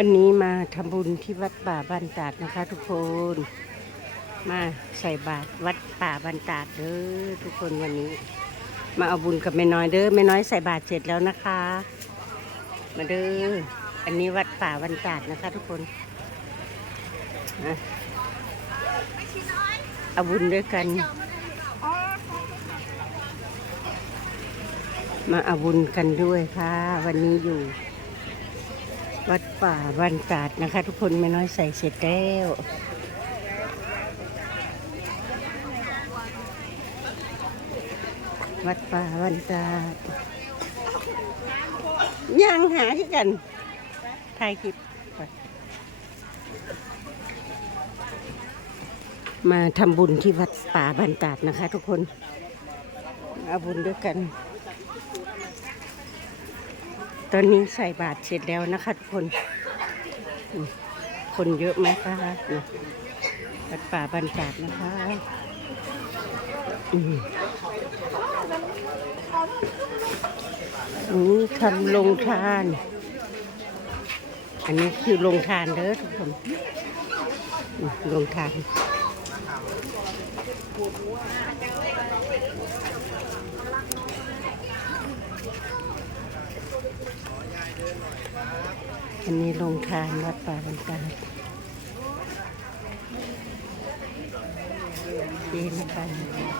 วันนี้มาทำบุญที่วัดป่าบ้านตาดนะคะทุกคน มาใส่บาตรวัดป่าบ้านตาดเด้อทุกคนวันนี้ มาเอาบุญกับแม่น้อยเด้อแม่น้อยใส่บาตรเสร็จแล้วนะคะ มาเด้ออันนี้วัดป่าบ้านตาดนะคะ ทุกคนเอาบุญด้วยกัน มาเอาบุญกันด้วยค่ะ วันนี้อยู่ วัดป่าบ้านตาดนะคะ ทุกคนไม่น้อยใส่เสร็จแล้ววัดป่าบ้านตาดยังหาที่กันถ่ายคลิปไปมาทำบุญที่วัดป่าบ้านตาดนะคะ ทุกคนเอาบุญด้วยกัน ตอนนี้ใส่บาตรเสร็จแล้วนะคะทุกคน คนเยอะไหมคะวัดป่าบันจาดนะคะอืมอันนี้ทำลงทาน อันนี้คือลงทานเด้อทุกคนลงทาน อันนี้ลงทานวัดป่าบันตาดดีนะคะ